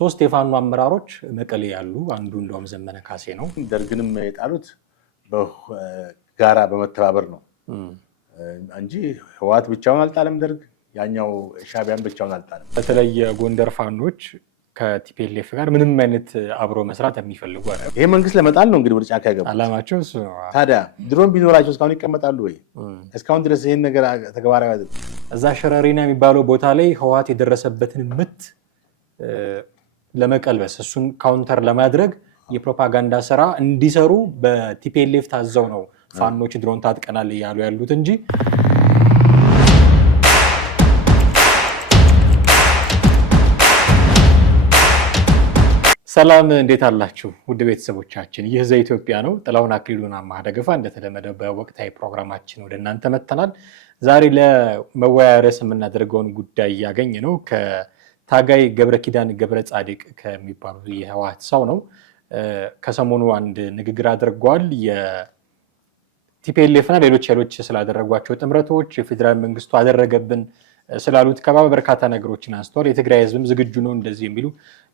ሶስት የፋኖ አመራሮች መቀሌ ያሉ አንዱ እንደውም ዘመነ ካሴ ነው። ደርግንም የጣሉት በጋራ በመተባበር ነው እንጂ ህወሓት ብቻውን አልጣለም። ደርግ ያኛው ሻዕቢያን ብቻውን አልጣለም። በተለይ የጎንደር ፋኖች ከቲፒኤልኤፍ ጋር ምንም አይነት አብሮ መስራት የሚፈልጉ አይደለም። ይሄ መንግስት ለመጣል ነው እንግዲህ ወደ ጫካ ያገቡት። አላማቸው እሱ ነው። ታዲያ ድሮን ቢኖራቸው እስካሁን ይቀመጣሉ ወይ? እስካሁን ድረስ ይሄን ነገር ተግባራዊ አይደለም። እዛ ሸረሪና የሚባለው ቦታ ላይ ህወሓት የደረሰበትን ምት ለመቀልበስ እሱን ካውንተር ለማድረግ የፕሮፓጋንዳ ስራ እንዲሰሩ በቲፒኤልኤፍ ታዘው ነው ፋኖች ድሮን ታጥቀናል እያሉ ያሉት እንጂ ሰላም እንዴት አላችሁ ውድ ቤተሰቦቻችን? ይህ ዘኢትዮጵያ ነው። ጥላሁን አክሊሉና ማህደገፋ እንደተለመደው በወቅታዊ ፕሮግራማችን ወደ እናንተ መጥተናል። ዛሬ ለመወያያ ርዕስ የምናደርገውን ጉዳይ ያገኘ ነው ከታጋይ ገብረ ኪዳን ገብረ ጻድቅ ከሚባሉ የህወሓት ሰው ነው። ከሰሞኑ አንድ ንግግር አድርጓል። የቲፒኤልኤፍና ሌሎች ኃይሎች ስላደረጓቸው ጥምረቶች የፌዴራል መንግስቱ አደረገብን ስላሉት ከባባ በርካታ ነገሮችን አንስተዋል። የትግራይ ህዝብም ዝግጁ ነው እንደዚህ የሚሉ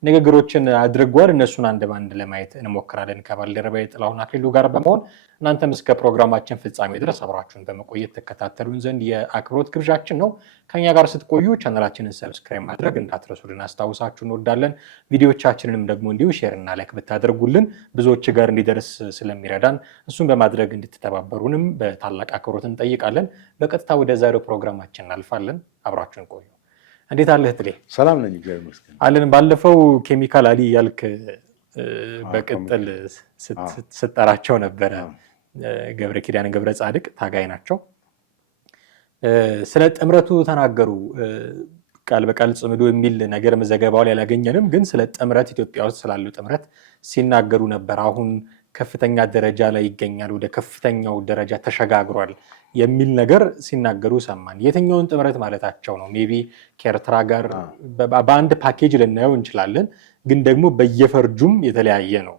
ንግግሮችን አድርጓል። እነሱን አንድ ባንድ ለማየት እንሞክራለን ከባልደረባዬ ጥላሁን አክሊሉ ጋር በመሆን እናንተም እስከ ፕሮግራማችን ፍጻሜ ድረስ አብራችሁን በመቆየት ተከታተሉን ዘንድ የአክብሮት ግብዣችን ነው። ከኛ ጋር ስትቆዩ ቻናላችንን ሰብስክራይብ ማድረግ እንዳትረሱ ልናስታውሳችሁ እንወዳለን። ቪዲዮቻችንንም ደግሞ እንዲሁ ሼር እና ላይክ ብታደርጉልን ብዙዎች ጋር እንዲደርስ ስለሚረዳን እሱን በማድረግ እንድትተባበሩንም በታላቅ አክብሮት እንጠይቃለን። በቀጥታ ወደ ዛሬው ፕሮግራማችን እናልፋለን። አብራችሁን ቆዩ። እንዴት አለህ ትሌ? ሰላም ነኝ እግዚአብሔር ይመስገን አለን። ባለፈው ኬሚካል አሊ ያልክ በቅጥል ስትጠራቸው ነበረ። ገብረ ኪዳን ገብረ ጻድቅ ታጋይ ናቸው። ስለ ጥምረቱ ተናገሩ። ቃል በቃል ጽምዶ የሚል ነገር ዘገባው ላይ አላገኘንም፣ ግን ስለ ጥምረት ኢትዮጵያ ውስጥ ስላለው ጥምረት ሲናገሩ ነበር። አሁን ከፍተኛ ደረጃ ላይ ይገኛል፣ ወደ ከፍተኛው ደረጃ ተሸጋግሯል የሚል ነገር ሲናገሩ ሰማን። የትኛውን ጥምረት ማለታቸው ነው? ሜቢ ከኤርትራ ጋር በአንድ ፓኬጅ ልናየው እንችላለን፣ ግን ደግሞ በየፈርጁም የተለያየ ነው።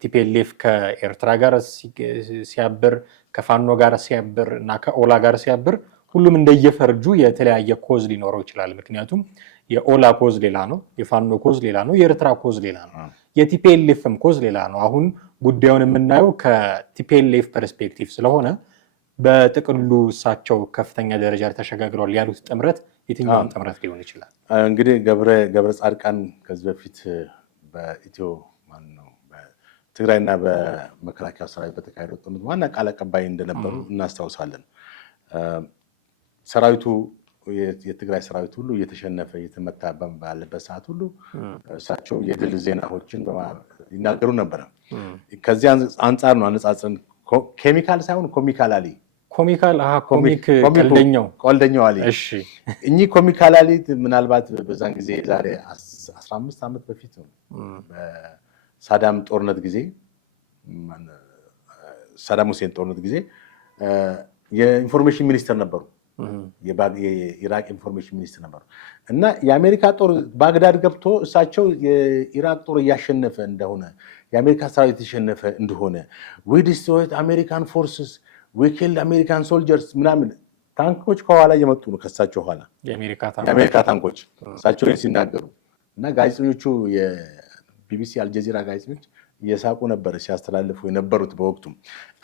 ቲፒኤልኤፍ ከኤርትራ ጋር ሲያብር፣ ከፋኖ ጋር ሲያብር እና ከኦላ ጋር ሲያብር ሁሉም እንደየፈርጁ የተለያየ ኮዝ ሊኖረው ይችላል። ምክንያቱም የኦላ ኮዝ ሌላ ነው፣ የፋኖ ኮዝ ሌላ ነው፣ የኤርትራ ኮዝ ሌላ ነው፣ የቲፒኤልኤፍም ኮዝ ሌላ ነው። አሁን ጉዳዩን የምናየው ከቲፒኤልኤፍ ፐርስፔክቲቭ ስለሆነ በጥቅሉ እሳቸው ከፍተኛ ደረጃ ተሸጋግረዋል ያሉት ጥምረት የትኛውን ጥምረት ሊሆን ይችላል? እንግዲህ ገብረ ጻድቃን ከዚህ በፊት በኢትዮ በትግራይና በመከላከያ ሰራዊት በተካሄደው ጥምረት ዋና ቃል አቀባይ እንደነበሩ እናስታውሳለን። ሰራዊቱ የትግራይ ሰራዊት ሁሉ እየተሸነፈ እየተመታ ባለበት ሰዓት ሁሉ እሳቸው የድል ዜናዎችን ይናገሩ ነበረ። ከዚህ አንጻር ነው አነጻጽን ኬሚካል ሳይሆን ኮሚካል አሊ ቀልደኛው አሊ። እኚህ ኮሚካል አሊ ምናልባት በዛን ጊዜ ዛሬ 15 ዓመት በፊት ነው በሳዳም ጦርነት ጊዜ ሳዳም ሁሴን ጦርነት ጊዜ የኢንፎርሜሽን ሚኒስተር ነበሩ። የኢራቅ ኢንፎርሜሽን ሚኒስትር ነበሩ እና የአሜሪካ ጦር ባግዳድ ገብቶ እሳቸው የኢራቅ ጦር እያሸነፈ እንደሆነ የአሜሪካ ሰራዊት የተሸነፈ እንደሆነ we destroyed American forces we killed American soldiers ምናምን ታንኮች ከኋላ እየመጡ ነው ከእሳቸው ኋላ የአሜሪካ ታንኮች እሳቸው ሲናገሩ እና ጋዜጠኞቹ የቢቢሲ አልጀዚራ ጋዜጠኞች እየሳቁ ነበር ሲያስተላልፉ የነበሩት በወቅቱ።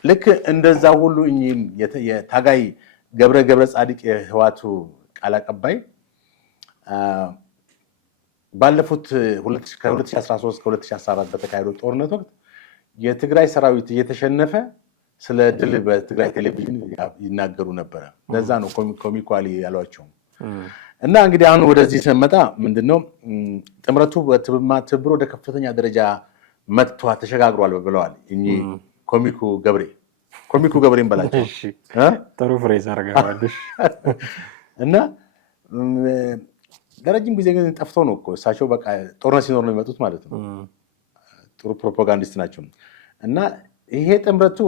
ልክ እንደዛ ሁሉ እኚህም የታጋይ ገብረ ጻድቅ የህወሓቱ ቃል አቀባይ ባለፉት ከ2013 ከ2014 በተካሄደው ጦርነት ወቅት የትግራይ ሰራዊት እየተሸነፈ ስለ ድል በትግራይ ቴሌቪዥን ይናገሩ ነበረ። ለዛ ነው ኮሚካሊ ያሏቸው። እና እንግዲህ አሁን ወደዚህ ስንመጣ ምንድነው ጥምረቱ ትብብር ወደ ከፍተኛ ደረጃ መጥቷል ተሸጋግሯል ብለዋል እኚህ ኮሚኩ ገብሬን በላቸው። ጥሩ ፍሬዝ አርጋዋልሽ። እና ለረጅም ጊዜ ግን ጠፍቶ ነው እኮ እሳቸው በቃ ጦርነት ሲኖር ነው የሚመጡት ማለት ነው። ጥሩ ፕሮፓጋንዲስት ናቸው። እና ይሄ ጥምረቱ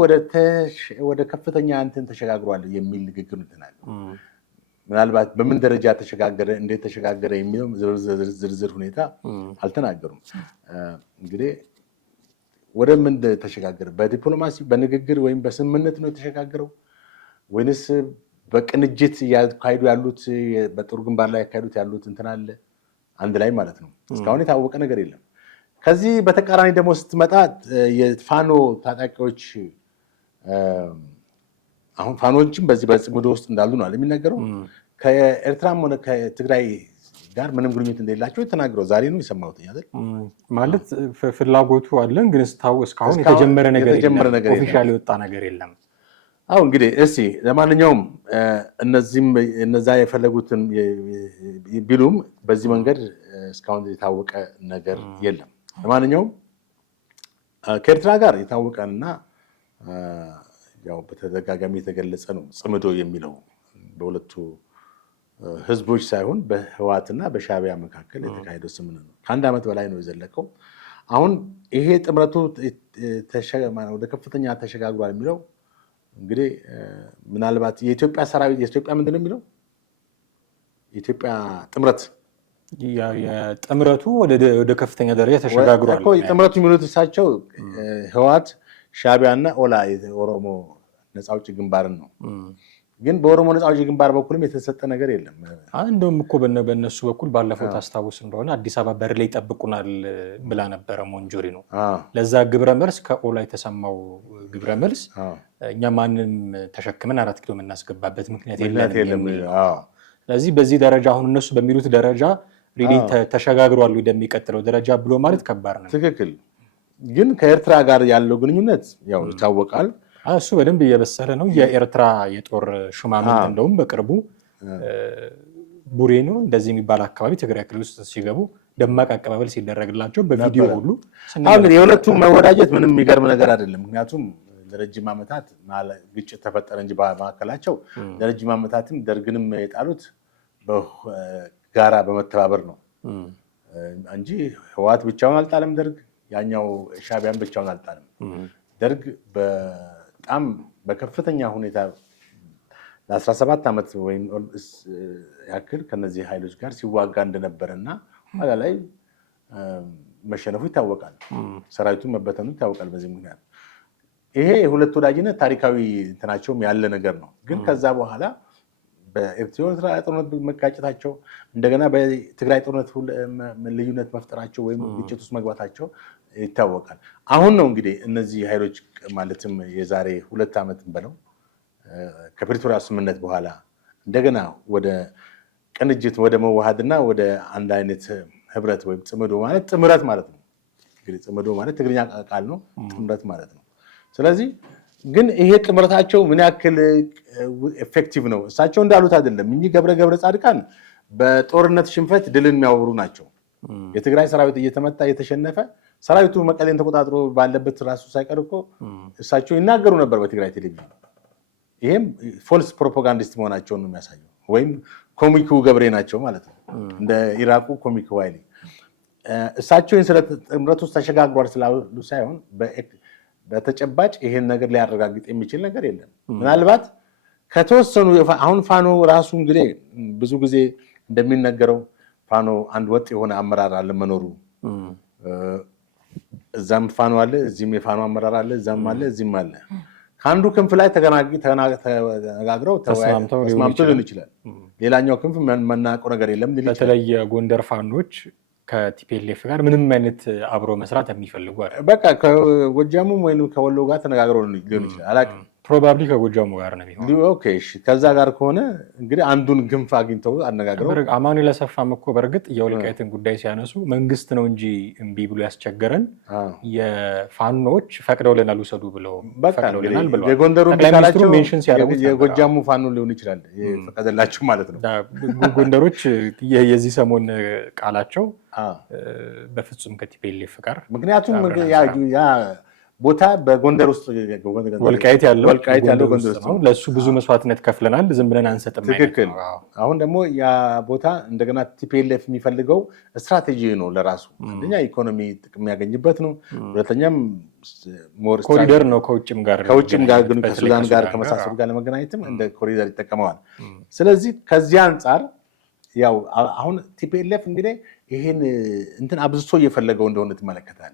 ወደ ከፍተኛ እንትን ተሸጋግሯል የሚል ንግግር እንትናል። ምናልባት በምን ደረጃ ተሸጋገረ እንዴት ተሸጋገረ የሚለው ዝርዝር ሁኔታ አልተናገሩም። እንግዲህ ወደ ምን ተሸጋገረ? በዲፕሎማሲ በንግግር ወይም በስምምነት ነው የተሸጋገረው ወይንስ በቅንጅት ያካሄዱ ያሉት በጦር ግንባር ላይ ያካሄዱት ያሉት እንትን አለ አንድ ላይ ማለት ነው። እስካሁን የታወቀ ነገር የለም። ከዚህ በተቃራኒ ደግሞ ስትመጣ የፋኖ ታጣቂዎች አሁን ፋኖዎችም በዚህ በጽምዶ ውስጥ እንዳሉ ነው የሚነገረው። ከኤርትራም ሆነ ከትግራይ ጋር ምንም ግንኙነት እንደሌላቸው ተናግረው ዛሬ ነው የሰማሁት አይደል? ማለት ፍላጎቱ አለን ግን እስካሁን የተጀመረ ነገር የለም፣ ኦፊሻሊ የወጣ ነገር የለም። አሁን እንግዲህ እስቲ ለማንኛውም እነዛ የፈለጉትን ቢሉም በዚህ መንገድ እስካሁን የታወቀ ነገር የለም። ለማንኛውም ከኤርትራ ጋር የታወቀና ያው በተደጋጋሚ የተገለጸ ነው ጽምዶ የሚለው በሁለቱ ህዝቦች ሳይሆን በህወሓትና በሻዕቢያ መካከል የተካሄደው ስምምነት ነው። ከአንድ ዓመት በላይ ነው የዘለቀው። አሁን ይሄ ጥምረቱ ወደ ከፍተኛ ተሸጋግሯል የሚለው እንግዲህ ምናልባት የኢትዮጵያ ሰራዊት የኢትዮጵያ ምንድን ነው የሚለው የኢትዮጵያ ጥምረቱ ወደ ከፍተኛ ደረጃ ተሸጋግሯል እኮ ጥምረቱ የሚሉት እሳቸው ህወሓት፣ ሻዕቢያና ኦላ የኦሮሞ ነፃ አውጪ ግንባርን ነው። ግን በኦሮሞ ነፃ አውጪ ግንባር በኩልም የተሰጠ ነገር የለም። እንደውም እኮ በእነሱ በኩል ባለፈው ታስታውስ እንደሆነ አዲስ አበባ በር ላይ ይጠብቁናል ብላ ነበረ ሞንጆሪኖ። ለዛ ግብረ መልስ ከኦላ የተሰማው ግብረ መልስ እኛ ማንም ተሸክመን 4 ኪሎ የምናስገባበት ምክንያት የለም። ስለዚህ በዚህ ደረጃ አሁን እነሱ በሚሉት ደረጃ ሪሊ ተሸጋግሯል ወደሚቀጥለው ደረጃ ብሎ ማለት ከባድ ነው። ትክክል። ግን ከኤርትራ ጋር ያለው ግንኙነት ያው ይታወቃል። እሱ በደንብ እየበሰለ ነው። የኤርትራ የጦር ሹማምንት እንደውም በቅርቡ ቡሬ ነው እንደዚህ የሚባል አካባቢ ትግራይ ክልል ውስጥ ሲገቡ ደማቅ አቀባበል ሲደረግላቸው በቪዲዮ ሁሉ እንግዲህ የሁለቱም መወዳጀት ምንም የሚገርም ነገር አይደለም። ምክንያቱም ለረጅም ዓመታት ግጭት ተፈጠረ እንጂ በመካከላቸው ለረጅም ዓመታትም ደርግንም የጣሉት በጋራ በመተባበር ነው እንጂ ህወሓት ብቻውን አልጣለም። ደርግ ያኛው ሻዕቢያን ብቻውን አልጣለም። ደርግ በጣም በከፍተኛ ሁኔታ ለ17 ዓመት ወይም ያክል ከነዚህ ኃይሎች ጋር ሲዋጋ እንደነበረና ኋላ ላይ መሸነፉ ይታወቃል። ሰራዊቱን መበተኑ ይታወቃል። በዚህ ምክንያት ይሄ የሁለት ወዳጅነት ታሪካዊ እንትናቸውም ያለ ነገር ነው። ግን ከዛ በኋላ በኤርትራ ጦርነት መጋጨታቸው እንደገና በትግራይ ጦርነት ልዩነት መፍጠራቸው ወይም ግጭት ውስጥ መግባታቸው ይታወቃል። አሁን ነው እንግዲህ እነዚህ ኃይሎች ማለትም የዛሬ 2 ዓመት በለው ከፕሪቶሪያ ስምምነት በኋላ እንደገና ወደ ቅንጅት ወደ መዋሃድና ወደ አንድ አይነት ህብረት ወይም ጽምዶ ማለት ጥምረት ማለት ነው። እንግዲህ ጽምዶ ማለት ትግርኛ ቃል ነው፣ ጥምረት ማለት ነው። ስለዚህ ግን ይሄ ጥምረታቸው ምን ያክል ኤፌክቲቭ ነው? እሳቸው እንዳሉት አይደለም እንጂ ገብረ ጻድቃን በጦርነት ሽንፈት ድልን የሚያወሩ ናቸው። የትግራይ ሰራዊት እየተመታ እየተሸነፈ ሰራዊቱ መቀሌን ተቆጣጥሮ ባለበት ራሱ ሳይቀር እኮ እሳቸው ይናገሩ ነበር በትግራይ ቴሌቪዥን። ይሄም ፎልስ ፕሮፓጋንዲስት መሆናቸውን ነው የሚያሳየው። ወይም ኮሚኩ ገብሬ ናቸው ማለት ነው፣ እንደ ኢራቁ ኮሚኩ ዋይሊ። እሳቸው ስለ ጥምረት ውስጥ ተሸጋግሯል ስላሉ ሳይሆን በተጨባጭ ይሄን ነገር ሊያረጋግጥ የሚችል ነገር የለም። ምናልባት ከተወሰኑ አሁን ፋኖ ራሱ እንግዲህ ብዙ ጊዜ እንደሚነገረው ፋኖ አንድ ወጥ የሆነ አመራር አለ መኖሩ። እዛም ፋኖ አለ፣ እዚህም የፋኖ አመራር አለ፣ እዛም አለ፣ እዚህም አለ። ከአንዱ ክንፍ ላይ ተነጋግረው ተስማምተው ሊሆን ይችላል። ሌላኛው ክንፍ መናቀው ነገር የለም። በተለይ ጎንደር ፋኖች ከቲፒኤልኤፍ ጋር ምንም አይነት አብሮ መስራት የሚፈልጉ አይደል? በቃ ከጎጃሙም ወይም ከወሎ ጋር ተነጋግረው ሊሆን ይችላል። አላውቅም። ፕሮባብሊ ከጎጃሙ ጋር ነው የሚሆነው። ኦኬ እሺ። ከዛ ጋር ከሆነ እንግዲህ አንዱን ክንፍ አግኝተው አነጋግረው አማኑኤል አሰፋም እኮ በእርግጥ የወልቃይትን ጉዳይ ሲያነሱ መንግስት ነው እንጂ እምቢ ብሎ ያስቸገረን የፋኖዎች ፈቅደውልናል ውሰዱ ብለው ፈቅደውልናል ብለዋል። የጎንደሩ ቢካላቸው የጎጃሙ ፋኖ ሊሆን ይችላል የፈቀደላቸው ማለት ነው። ጎንደሮች የዚህ ሰሞን ቃላቸው በፍጹም ከቲፒኤልኤፍ ጋር ምክንያቱም ያ ቦታ በጎንደር ውስጥ ወልቃይት ያለው ጎንደር ውስጥ ነው። ለሱ ብዙ መስዋዕትነት ከፍለናል፣ ዝም ብለን አንሰጥም። ትክክል። አሁን ደግሞ ያ ቦታ እንደገና ቲፒኤልኤፍ የሚፈልገው ስትራቴጂ ነው ለራሱ። አንደኛ ኢኮኖሚ ጥቅም የሚያገኝበት ነው፣ ሁለተኛም ኮሪደር ነው። ከውጭም ጋር ከሱዳን ጋር ከመሳሰሉ ጋር ለመገናኘትም እንደ ኮሪደር ይጠቀመዋል። ስለዚህ ከዚህ አንጻር ያው አሁን ቲፒኤልኤፍ እንግዲህ ይሄን እንትን አብዝቶ እየፈለገው እንደሆነ ትመለከታል።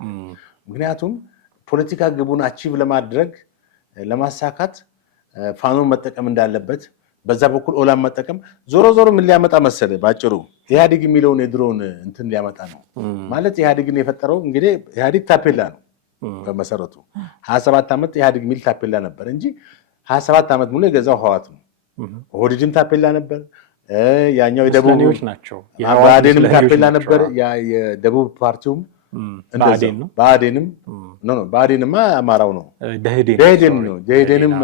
ምክንያቱም ፖለቲካ ግቡን አቺቭ ለማድረግ ለማሳካት ፋኖን መጠቀም እንዳለበት፣ በዛ በኩል ኦላን መጠቀም ዞሮ ምን ሊያመጣ መሰለ ባጭሩ ኢህአዴግ የሚለውን የድሮን እንትን ሊያመጣ ነው ማለት ኢህአዴግን የፈጠረው እንግዲህ ኢህአዴግ ታፔላ ነው በመሰረቱ 27 ዓመት ኢህአዴግ የሚል ታፔላ ነበር እንጂ 27 ዓመት ሙሉ የገዛው ህወሓት ነው። ኦህዴድም ታፔላ ነበር፣ ያኛው የደቡብ ናቸው ብአዴንም ታፔላ ነበር፣ የደቡብ ፓርቲውም ብአዴንም ብአዴንማ አማራው ነው፣ ደኢህዴንም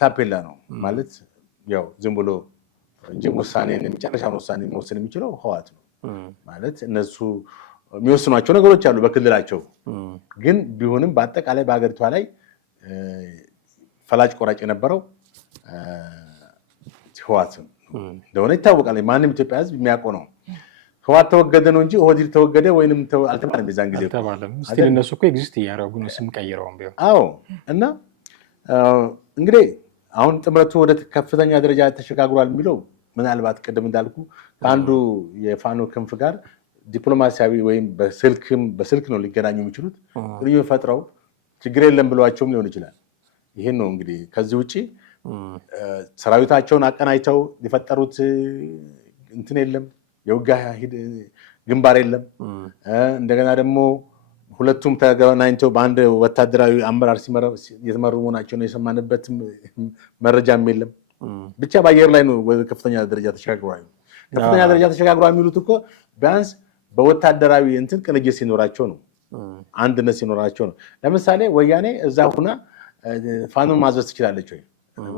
ታፔላ ነው ማለት ያው ዝም ብሎ እንጂ የመጨረሻውን ውሳኔ መወሰን የሚችለው ህወሓት ነው ማለት እነሱ የሚወስኗቸው ነገሮች አሉ በክልላቸው። ግን ቢሆንም በአጠቃላይ በሀገሪቷ ላይ ፈላጭ ቆራጭ የነበረው ህወሓት እንደሆነ ይታወቃል። ማንም ኢትዮጵያ ህዝብ የሚያውቀው ነው። ህወሓት ተወገደ ነው እንጂ ኦህዴድ ተወገደ ወይንም አልተባለም። የዛን ጊዜ ስቲል እነሱ እኮ ኤግዚስት እያደረጉ ነው ስም ቀይረውም ቢሆን። አዎ እና እንግዲህ አሁን ጥምረቱ ወደ ከፍተኛ ደረጃ ተሸጋግሯል የሚለው ምናልባት ቅድም እንዳልኩ ከአንዱ የፋኖ ክንፍ ጋር ዲፕሎማሲያዊ ወይም በስልክ ነው ሊገናኙ የሚችሉት። ግንኙነት ፈጥረው ችግር የለም ብሏቸውም ሊሆን ይችላል። ይህን ነው እንግዲህ ከዚህ ውጭ ሰራዊታቸውን አቀናጅተው የፈጠሩት እንትን የለም፣ የውጊያ ግንባር የለም። እንደገና ደግሞ ሁለቱም ተገናኝተው በአንድ ወታደራዊ አመራር የተመሩ መሆናቸውን የሰማንበት መረጃም የለም። ብቻ በአየር ላይ ነው ወደ ከፍተኛ ደረጃ ተሸጋግሯል። ከፍተኛ ደረጃ ተሸጋግሯል የሚሉት እኮ ቢያንስ በወታደራዊ እንትን ቅንጅት ሲኖራቸው ነው፣ አንድነት ሲኖራቸው ነው። ለምሳሌ ወያኔ እዛ ሁና ፋኖን ማዘዝ ትችላለች ወይ?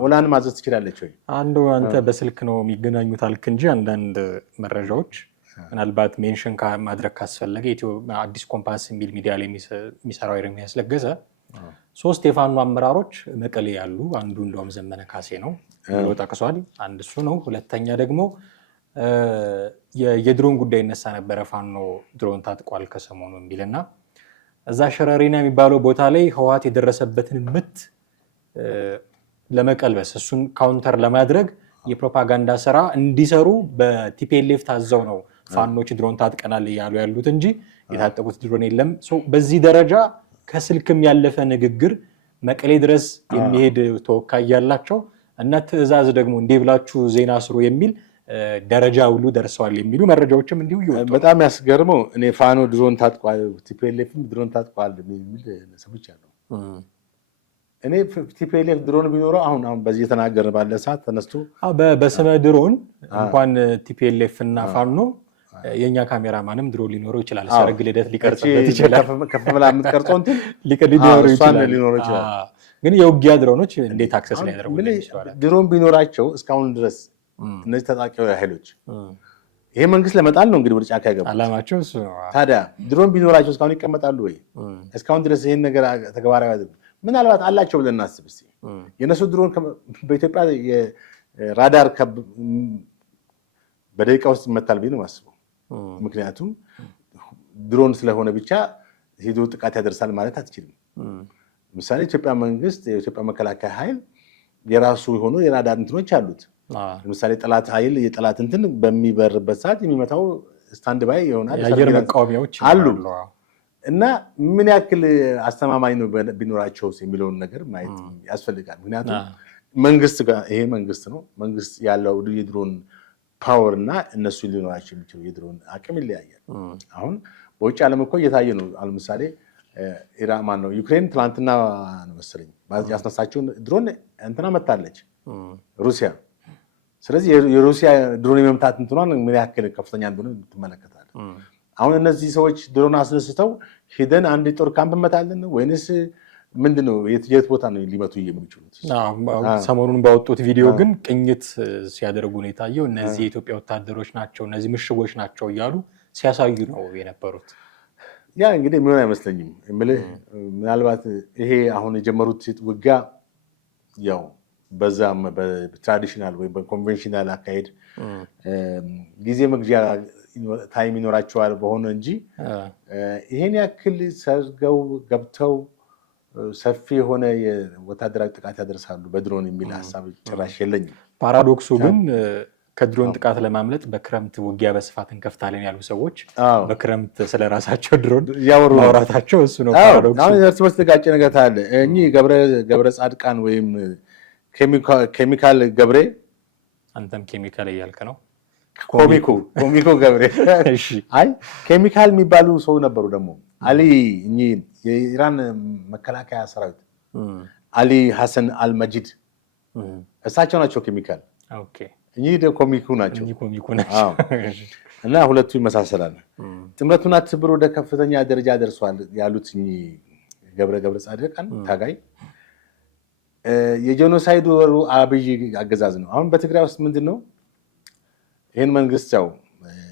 ኦላን ማዘዝ ትችላለች ወይ? አንተ በስልክ ነው የሚገናኙት አልክ እንጂ አንዳንድ መረጃዎች ምናልባት ሜንሽን ማድረግ ካስፈለገ አዲስ ኮምፓስ የሚል ሚዲያ ላይ የሚሰራው ኤርሚያስ ለገሰ 3 የፋኖ አመራሮች መቀሌ ያሉ፣ አንዱ እንደውም ዘመነ ካሴ ነው ብሎ ጠቅሷል። አንድ እሱ ነው። ሁለተኛ ደግሞ የድሮን ጉዳይ ይነሳ ነበረ። ፋኖ ድሮን ታጥቋል ከሰሞኑ የሚልና እዛ ሸረሪና የሚባለው ቦታ ላይ ህወሓት የደረሰበትን ምት ለመቀልበስ እሱን ካውንተር ለማድረግ የፕሮፓጋንዳ ስራ እንዲሰሩ በቲፒኤልኤፍ ታዘው ነው ፋኖች ድሮን ታጥቀናል እያሉ ያሉት እንጂ የታጠቁት ድሮን የለም። በዚህ ደረጃ ከስልክም ያለፈ ንግግር መቀሌ ድረስ የሚሄድ ተወካይ ያላቸው እና ትዕዛዝ ደግሞ እንዲህ ብላችሁ ዜና ስሩ የሚል ደረጃ ሁሉ ደርሰዋል የሚሉ መረጃዎችም እንዲሁ ይወጡ። በጣም ያስገርመው እኔ ፋኖ ድሮን ታጥቋል፣ ቲፒኤልኤፍም ድሮን ታጥቋል የሚል ሰምቻለሁ። እኔ ቲፒኤልኤፍ ድሮን ቢኖረው አሁን በዚህ የተናገርን ባለ ሰዓት ተነስቶ በስመ ድሮን እንኳን ቲፒኤልኤፍ እና ፋኖ የኛ ካሜራማንም ድሮን ሊኖረው ይችላል። ሰርግ ልደት ሊቀርጽበት ይችላል። ከፍ ብላ የምትቀርጸው እንትን ሊኖረው ይችላል። ግን የውጊያ ድሮኖች እንዴት አክሰስ ላይ ያደርጉ ይችላል? ድሮን ቢኖራቸው እስካሁን ድረስ እነዚህ ታጣቂ ኃይሎች ይሄ መንግስት ለመጣል ነው እንግዲህ ወደ ጫካ ያገቡት አላማቸው እሱ ነው። ታዲያ ድሮን ቢኖራቸው እስካሁን ይቀመጣሉ ወይ? እስካሁን ድረስ ይሄን ነገር ተግባራዊ ያደርጉ ምናልባት አላቸው ብለን እናስብ እስኪ። የነሱ ድሮን በኢትዮጵያ የራዳር በደቂቃ ውስጥ ይመታል ብዬ ነው የማስበው። ምክንያቱም ድሮን ስለሆነ ብቻ ሄዶ ጥቃት ያደርሳል ማለት አትችልም። ለምሳሌ ኢትዮጵያ መንግስት የኢትዮጵያ መከላከያ ኃይል የራሱ የሆኑ የራዳር እንትኖች አሉት። ለምሳሌ ጠላት ኃይል የጠላት እንትን በሚበርበት ሰዓት የሚመታው ስታንድ ባይ ይሆናል፣ የአየር መቃወሚያዎች አሉ እና ምን ያክል አስተማማኝ ነው ቢኖራቸው የሚለውን ነገር ማየት ያስፈልጋል። ምክንያቱም መንግስት ጋር ይሄ መንግስት ነው፣ መንግስት ያለው የድሮን ፓወር እና እነሱ ሊኖራቸው የሚችለው የድሮን አቅም ይለያያል። አሁን በውጭ ዓለም እኮ እየታየ ነው። ለምሳሌ ኢራን ነው ዩክሬን ትላንትና ነው መሰለኝ ያስነሳቸውን ድሮን እንትና መታለች ሩሲያ። ስለዚህ የሩሲያ ድሮን የመምታት እንትኗን ምን ያክል ከፍተኛ እንደሆነ ትመለከታለህ። አሁን እነዚህ ሰዎች ድሮን አስነስተው ሄደን አንድ ጦር ካምፕ መታለን ወይንስ ምንድነው? የት ቦታ ነው ሊመቱ የሚችሉት? ሰሞኑን ባወጡት ቪዲዮ ግን ቅኝት ሲያደርጉ ነው የታየው። እነዚህ የኢትዮጵያ ወታደሮች ናቸው፣ እነዚህ ምሽጎች ናቸው እያሉ ሲያሳዩ ነው የነበሩት። ያ እንግዲህ የሚሆን አይመስለኝም። የምልህ ምናልባት ይሄ አሁን የጀመሩት ውጊያ ያው በዛም በትራዲሽናል ወይም በኮንቬንሽናል አካሄድ ጊዜ መግዣ ታይም ይኖራቸዋል በሆነ እንጂ ይሄን ያክል ሰርገው ገብተው ሰፊ የሆነ የወታደራዊ ጥቃት ያደርሳሉ በድሮን የሚል ሀሳብ ጭራሽ የለኝም። ፓራዶክሱ ግን ከድሮን ጥቃት ለማምለጥ በክረምት ውጊያ በስፋት እንከፍታለን ያሉ ሰዎች በክረምት ስለራሳቸው ድሮን ማውራታቸው እሱ ነው ፓራዶክሱ። አሁን እርስ በርስ ተጋጨ ነገር ታለ እኚህ ገብረ ጻድቃን ወይም ኬሚካል ገብሬ፣ አንተም ኬሚካል እያልክ ነው። ኮሚኮ ገብሬ አይ ኬሚካል የሚባሉ ሰው ነበሩ ደግሞ አሊ የኢራን መከላከያ ሰራዊት አሊ ሐሰን አልመጂድ እሳቸው ናቸው ኬሚካል። እኚህ ኮሚኩ ናቸው እና ሁለቱ ይመሳሰላል። ጥምረቱና ትብብር ወደ ከፍተኛ ደረጃ ደርሷል ያሉት እኚህ ገብረ ጻድቃን ታጋይ የጄኖሳይዱ አብይ አገዛዝ ነው። አሁን በትግራይ ውስጥ ምንድነው ይሄን መንግስት ያው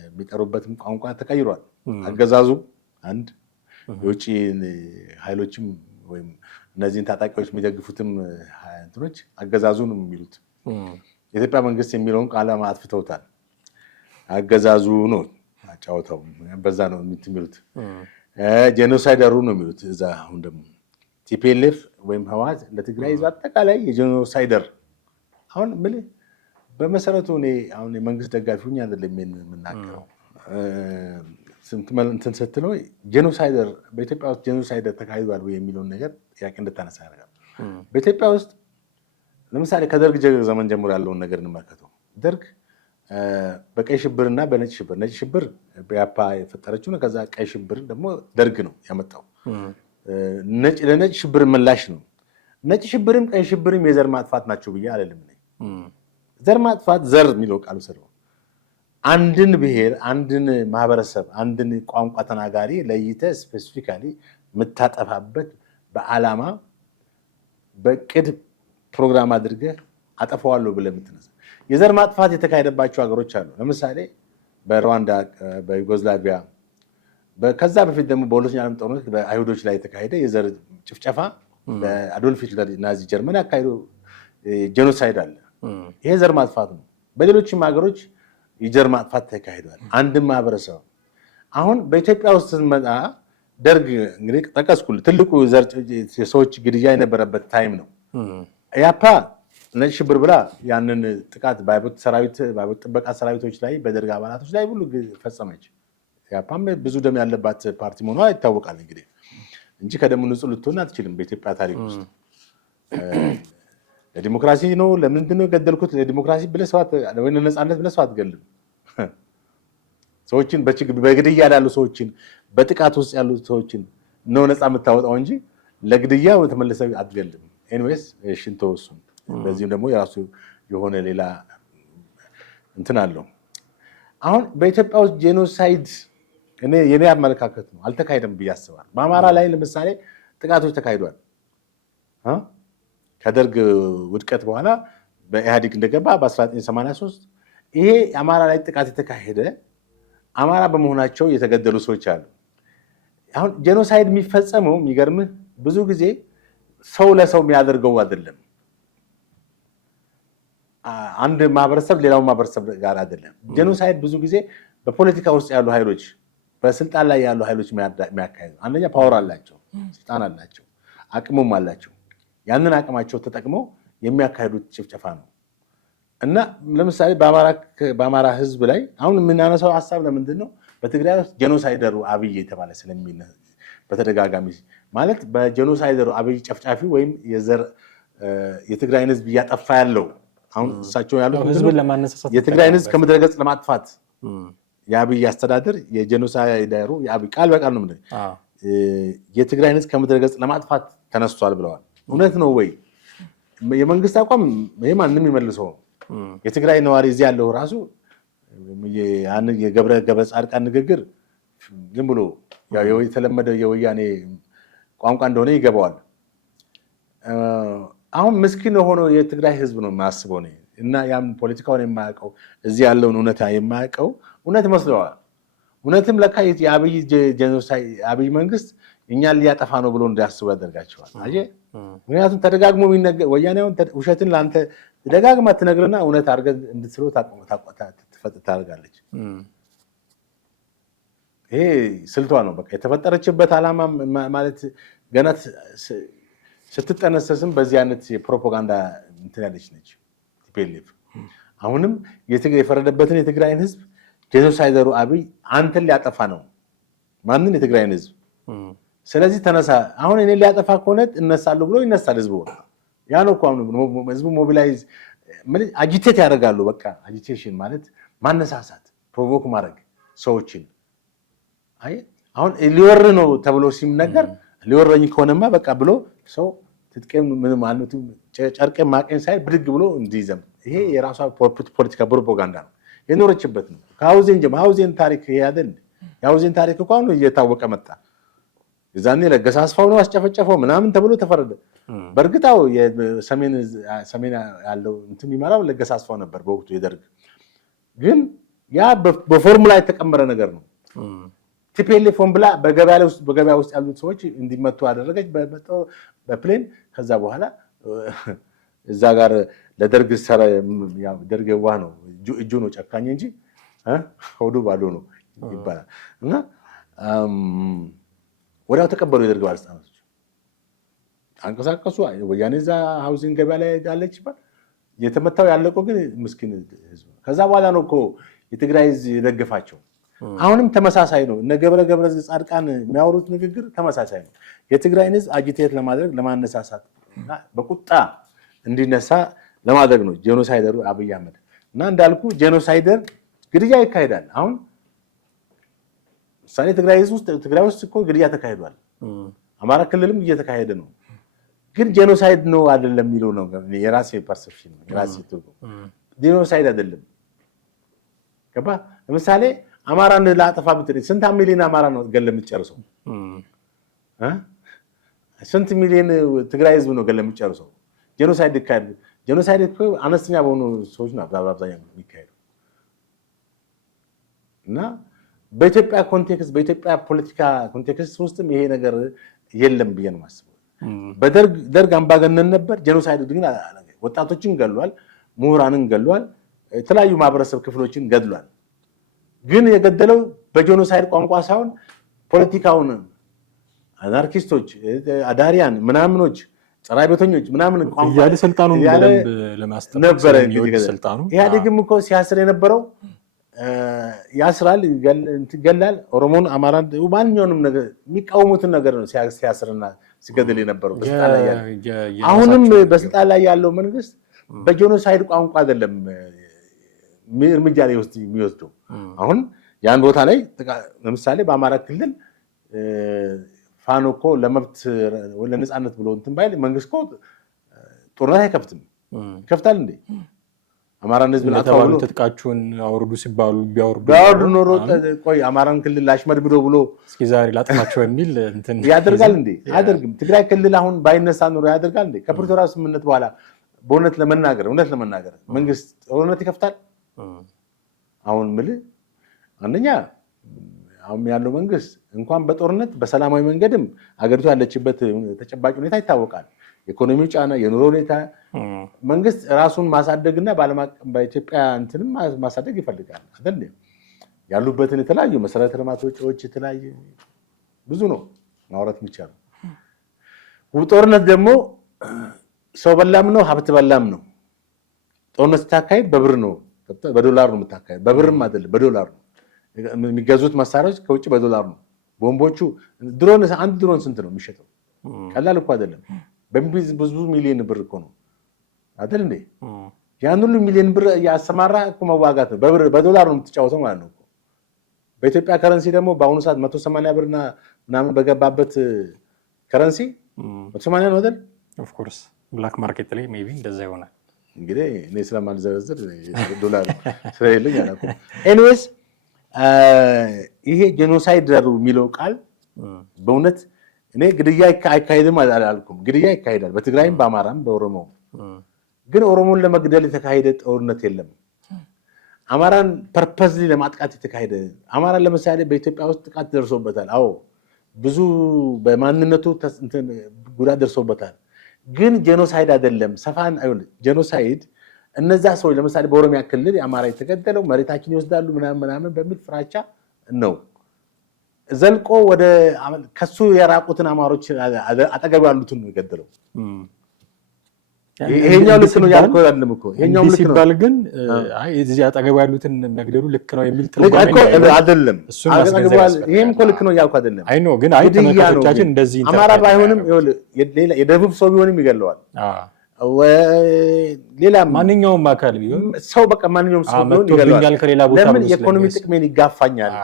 የሚጠሩበትም ቋንቋ ተቀይሯል። አገዛዙ አንድ የውጭ ኃይሎችም ወይም እነዚህን ታጣቂዎች የሚደግፉትም እንትኖች አገዛዙ ነው የሚሉት። የኢትዮጵያ መንግስት የሚለውን ቃል አጥፍተውታል። አገዛዙ ነው አጫውተው በዛ ነው የሚሉት። ጄኖሳይደሩ ነው የሚሉት እዛ። አሁን ደግሞ ቲፒኤልኤፍ ወይም ህወሓት ለትግራይ ህዝብ አጠቃላይ የጄኖሳይደር አሁን ምን በመሰረቱ እኔ አሁን የመንግስት ደጋፊ ሁኝ አይደለም የምናገረው። እንትን ስትለው ጄኖሳይደር በኢትዮጵያ ውስጥ ጄኖሳይደር ተካሂዷል ወይ የሚለውን ነገር ጥያቄ እንድታነሳ ያደርጋል። በኢትዮጵያ ውስጥ ለምሳሌ ከደርግ ዘመን ጀምሮ ያለውን ነገር እንመልከተው። ደርግ በቀይ ሽብርና በነጭ ሽብር፣ ነጭ ሽብር በያፓ የፈጠረችው ነው። ከዛ ቀይ ሽብር ደግሞ ደርግ ነው ያመጣው። ለነጭ ሽብር ምላሽ ነው። ነጭ ሽብርም ቀይ ሽብርም የዘር ማጥፋት ናቸው ብዬ አልልም። ዘር ማጥፋት ዘር የሚለው ቃሉ ስለው አንድን ብሔር፣ አንድን ማህበረሰብ፣ አንድን ቋንቋ ተናጋሪ ለይተህ ስፔሲፊካሊ የምታጠፋበት በዓላማ በቅድ ፕሮግራም አድርገህ አጠፋዋለሁ ብለህ የምትነሳ የዘር ማጥፋት የተካሄደባቸው ሀገሮች አሉ። ለምሳሌ በሩዋንዳ፣ በዩጎዝላቪያ፣ ከዛ በፊት ደግሞ በሁለተኛው ዓለም ጦርነት በአይሁዶች ላይ የተካሄደ የዘር ጭፍጨፋ በአዶልፍ ሂትለር ናዚ ጀርመን ያካሄዱ ጄኖሳይድ አለ። ይሄ ዘር ማጥፋት ነው። በሌሎችም ሀገሮች የዘር ማጥፋት ተካሂዷል። አንድም ማህበረሰብ አሁን በኢትዮጵያ ውስጥ ስንመጣ ደርግ እንግዲህ ጠቀስኩልህ ትልቁ የሰዎች ግድያ የነበረበት ታይም ነው። ያፓ ነጭ ሽብር ብላ ያንን ጥቃት በአብዮት ጥበቃ ሰራዊቶች ላይ በደርግ አባላቶች ላይ ሁሉ ፈጸመች። ያፓም ብዙ ደም ያለባት ፓርቲ መሆኗ ይታወቃል እንግዲህ እንጂ ከደሙ ንጹህ ልትሆን አትችልም። በኢትዮጵያ ታሪክ ውስጥ ለዲሞክራሲ ነው ለምንድን ነው የገደልኩት ለዲሞክራሲ ብለህ ሰው ወይ ለነጻነት ብለህ ሰው አትገልም። ሰዎችን በግድያ ያሉ ሰዎችን በጥቃት ውስጥ ያሉ ሰዎችን ነው ነጻ የምታወጣው እንጂ ለግድያ ተመልሰህ አትገልም። ኤኒዌይስ ሽንቶ እሱን በዚህም ደግሞ የራሱ የሆነ ሌላ እንትን አለው። አሁን በኢትዮጵያ ውስጥ ጄኖሳይድ የኔ አመለካከት ነው አልተካሄደም ብዬ አስባለሁ። በአማራ ላይ ለምሳሌ ጥቃቶች ተካሂዷል። ከደርግ ውድቀት በኋላ በኢህአዴግ እንደገባ በ1983 ይሄ አማራ ላይ ጥቃት የተካሄደ አማራ በመሆናቸው የተገደሉ ሰዎች አሉ። አሁን ጄኖሳይድ የሚፈጸመው የሚገርምህ ብዙ ጊዜ ሰው ለሰው የሚያደርገው አይደለም። አንድ ማህበረሰብ ሌላው ማህበረሰብ ጋር አይደለም። ጄኖሳይድ ብዙ ጊዜ በፖለቲካ ውስጥ ያሉ ኃይሎች፣ በስልጣን ላይ ያሉ ኃይሎች የሚያካሂዱ አንደኛ ፓወር አላቸው፣ ስልጣን አላቸው፣ አቅሙም አላቸው። ያንን አቅማቸው ተጠቅመው የሚያካሂዱት ጭፍጨፋ ነው እና ለምሳሌ በአማራ ህዝብ ላይ አሁን የምናነሳው ሀሳብ ለምንድን ነው? በትግራይ ውስጥ ጄኖሳይደሩ አብይ የተባለ ስለሚል በተደጋጋሚ ማለት በጄኖሳይደሩ አብይ ጨፍጫፊ ወይም የትግራይን ህዝብ እያጠፋ ያለው አሁን እሳቸው ያሉት የትግራይን ህዝብ ከምድረ ገጽ ለማጥፋት የአብይ አስተዳደር የጄኖሳይደሩ የአብይ ቃል በቃል ነው ምንድን የትግራይን ህዝብ ከምድረ ገጽ ለማጥፋት ተነስቷል ብለዋል። እውነት ነው ወይ? የመንግስት አቋም ይሄ ማንም የሚመልሰው ነው። የትግራይ ነዋሪ እዚህ ያለው ራሱ የገብረ ጻድቃን ንግግር ዝም ብሎ የተለመደ የወያኔ ቋንቋ እንደሆነ ይገባዋል። አሁን ምስኪን የሆነው የትግራይ ህዝብ ነው የማያስበው ነው እና ያም ፖለቲካውን የማያውቀው እዚህ ያለውን እውነታ የማያውቀው እውነት መስለዋል። እውነትም ለካ የአብይ መንግስት እኛን ሊያጠፋ ነው ብሎ እንዲያስቡ ያደርጋቸዋል። ምክንያቱም ተደጋግሞ የሚነገር ወያኔውን ውሸትን ለአንተ ደጋግማ ትነግርና እውነት አድርገህ እንድትስለው ታደርጋለች። ይሄ ስልቷ ነው። በቃ የተፈጠረችበት ዓላማ ማለት ገና ስትጠነሰስም በዚህ አይነት የፕሮፓጋንዳ እንትን ያለች ነች ቲፒኤልኤፍ። አሁንም የፈረደበትን የትግራይን ህዝብ ጄኖሳይደሩ አብይ አንተን ሊያጠፋ ነው ማንን? የትግራይን ህዝብ። ስለዚህ ተነሳ፣ አሁን እኔ ሊያጠፋ ከሆነ እነሳለሁ ብሎ ይነሳል ህዝቡ። ያ ነው እኮ ህዝቡ ሞቢላይዝ አጂቴት ያደርጋሉ። በቃ አጂቴሽን ማለት ማነሳሳት፣ ፕሮቮክ ማድረግ ሰዎችን አሁን ሊወር ነው ተብሎ ሲነገር ሊወረኝ ከሆነማ በቃ ብሎ ሰው ትጥቄም ምንም ማለት ጨርቄም ማቄን ሳይ ብድግ ብሎ እንዲዘም ይሄ የራሷ ፖለቲካ ፕሮፓጋንዳ ነው የኖረችበት ነው። ከሀውዜን ታሪክ ያደል የሀውዜን ታሪክ እንኳን እየታወቀ መጣ። የዛኔ ለገሰ አስፋው ነው አስጨፈጨፈው ምናምን ተብሎ ተፈረደ። በእርግጣው ሰሜን ያለው እንትን የሚመራው ለገሰ አስፋው ነበር በወቅቱ የደርግ። ግን ያ በፎርሙላ የተቀመረ ነገር ነው። ቲፒኤልኤፍ ሆን ብላ በገበያ ውስጥ ያሉት ሰዎች እንዲመቱ አደረገች በፕሌን። ከዛ በኋላ እዛ ጋር ለደርግ ደርግ የዋህ ነው እጁ ነው ጨካኝ እንጂ ሆዱ ባዶ ነው ይባላል። እና ወዲያው ተቀበሉ የደርግ ባለስልጣናቶች አንቀሳቀሱ። ወያኔ እዛ ሃውሲንግ ገበያ ላይ ያለች ይባል የተመታው ያለቀው ግን ምስኪን ህዝብ። ከዛ በኋላ ነው እኮ የትግራይ ህዝብ የደገፋቸው። አሁንም ተመሳሳይ ነው። እነ ገብረ ጻድቃን የሚያወሩት ንግግር ተመሳሳይ ነው። የትግራይን ህዝብ አጂቴት ለማድረግ ለማነሳሳት እና በቁጣ እንዲነሳ ለማድረግ ነው ጄኖሳይደሩ አብይ አህመድ። እና እንዳልኩ ጄኖሳይደር ግድያ ይካሄዳል። አሁን ምሳሌ ትግራይ ውስጥ እኮ ግድያ ተካሂዷል። አማራ ክልልም እየተካሄደ ነው። ግን ጄኖሳይድ ነው አይደለም የሚለው ነው የራሴ ፐርሰፕሽን ነው፣ የራሴ ትርጉም። ጄኖሳይድ አይደለም። ገባ? ለምሳሌ አማራን ላጠፋ ብትል ስንት ሚሊዮን አማራ ነው ገለ የምትጨርሰው? ስንት ሚሊዮን ትግራይ ህዝብ ነው ገለ የምትጨርሰው? ጄኖሳይድ ይካሄድ። ጄኖሳይድ እኮ አነስተኛ በሆኑ ሰዎች ነው በአብዛኛው የሚካሄደው። እና በኢትዮጵያ ኮንቴክስት በኢትዮጵያ ፖለቲካ ኮንቴክስት ውስጥም ይሄ ነገር የለም ብዬ ነው የማስበው። በደርግ አምባገነን ነበር። ጄኖሳይድ ግን ወጣቶችን ገሏል፣ ምሁራንን ገሏል፣ የተለያዩ ማህበረሰብ ክፍሎችን ገድሏል። ግን የገደለው በጄኖሳይድ ቋንቋ ሳይሆን ፖለቲካውን አናርኪስቶች፣ አዳሪያን ምናምኖች፣ ጸራይ ቤተኞች ምናምን ቋንቋ ያለ ስልጣኑን በደንብ ለማስጠበቅ ነበር ስልጣኑ። ኢህአዴግም እኮ ሲያስር የነበረው ያስራል፣ ይገላል፣ ኦሮሞን፣ አማራን ማንኛውንም ነገር የሚቃወሙትን ነገር ነው ሲያስርና ሲገድል የነበረው በስልጣን ላይ ያለው። አሁንም በስልጣን ላይ ያለው መንግስት በጄኖሳይድ ቋንቋ አይደለም እርምጃ ላይ የሚወስደው። አሁን ያን ቦታ ላይ ለምሳሌ በአማራ ክልል ፋኖ እኮ ለመብት ለነፃነት ብሎ እንትን ባይል መንግስት እኮ ጦርነት አይከፍትም። ይከፍታል እንዴ? አማራን ህዝብ ለታውሉ ተጥቃችሁን አውርዱ ሲባሉ ቢያወርዱ ኖሮ ቆይ አማራን ክልል ላሽመድምዶ ብሎ እስኪ ዛሬ ላጥፋቸው የሚል እንትን ያደርጋል እንዴ? አያደርግም። ትግራይ ክልል አሁን ባይነሳ ኖሮ ያደርጋል እንዴ? ከፕሪቶሪያ ስምምነት በኋላ እውነት ለመናገር መንግስት ጦርነት ይከፍታል? አሁን ምልህ አንደኛ አሁን ያለው መንግስት እንኳን በጦርነት በሰላማዊ መንገድም አገሪቱ ያለችበት ተጨባጭ ሁኔታ ይታወቃል። ኢኮኖሚው ጫና፣ የኑሮ ሁኔታ መንግስት ራሱን ማሳደግና በኢትዮጵያ እንትንም ማሳደግ ይፈልጋል አይደል? ያሉበትን የተለያዩ መሰረተ ልማቶች የተለያየ ብዙ ነው ማውራት የሚቻለው። ጦርነት ደግሞ ሰው በላም ነው ሀብት በላም ነው። ጦርነት ስታካሄድ በብር ነው በዶላር ነው የምታካሄድ። በብርም አይደለም በዶላር ነው የሚገዙት መሳሪያዎች ከውጭ በዶላር ነው። ቦምቦቹ አንድ ድሮን ስንት ነው የሚሸጠው? ቀላል እኮ አይደለም። ብዙ ሚሊዮን ብር እኮ ነው አይደል እንዴ? ያን ሁሉ ሚሊዮን ብር ያሰማራ እኮ መዋጋት ነው። በዶላር ነው የምትጫወተው ማለት ነው። በኢትዮጵያ ከረንሲ ደግሞ በአሁኑ ሰዓት 180 ብርና ምናምን በገባበት ከረንሲ 180 ነው አይደል? ኦፍ ኮርስ ብላክ ማርኬት ላይ ሜይ ቢ እንደዛ ይሆናል። እንግዲህ እኔ ስለማልዘረዝር ዶላር ስለሌለኝ አላውቅም። ኤኒዌይስ ይሄ ጄኖሳይደር የሚለው ቃል በእውነት እኔ ግድያ አይካሄድም አላልኩም። ግድያ ይካሄዳል በትግራይም በአማራም በኦሮሞም። ግን ኦሮሞን ለመግደል የተካሄደ ጦርነት የለም። አማራን ፐርፐዝሊ ለማጥቃት የተካሄደ አማራን ለምሳሌ በኢትዮጵያ ውስጥ ጥቃት ደርሶበታል። አዎ ብዙ በማንነቱ ጉዳት ደርሶበታል። ግን ጄኖሳይድ አይደለም። ሰፋን አይሆን ጄኖሳይድ እነዛ ሰዎች ለምሳሌ በኦሮሚያ ክልል የአማራ የተገደለው መሬታችን ይወስዳሉ ምናምን በሚል ፍራቻ ነው ዘልቆ ወደ ከሱ የራቁትን አማሮች አጠገብ ያሉትን ነው የገደለው። ይሄኛው ልክ ነው ያልከው አይደለም እኮ ይሄኛው ልክ ነው ሲባል ግን አይ እዚህ አጠገብ ያሉትን መግደሉ ልክ ነው የሚል አይደለም። ይሄም እኮ ልክ ነው ያልኩ አይደለም። አይ ኖ ግን አይ ተመልካቾቻችን እንደዚህ አማራ ባይሆንም የደቡብ ሰው ቢሆንም ይገለዋል። ሌላ ማንኛውም አካል ቢሆን ሰው በቃ ማንኛውም ሰው ቢሆን ይገለዋል። ከሌላ ቦታ ለምን የኢኮኖሚ ጥቅሜን ይጋፋኛል፣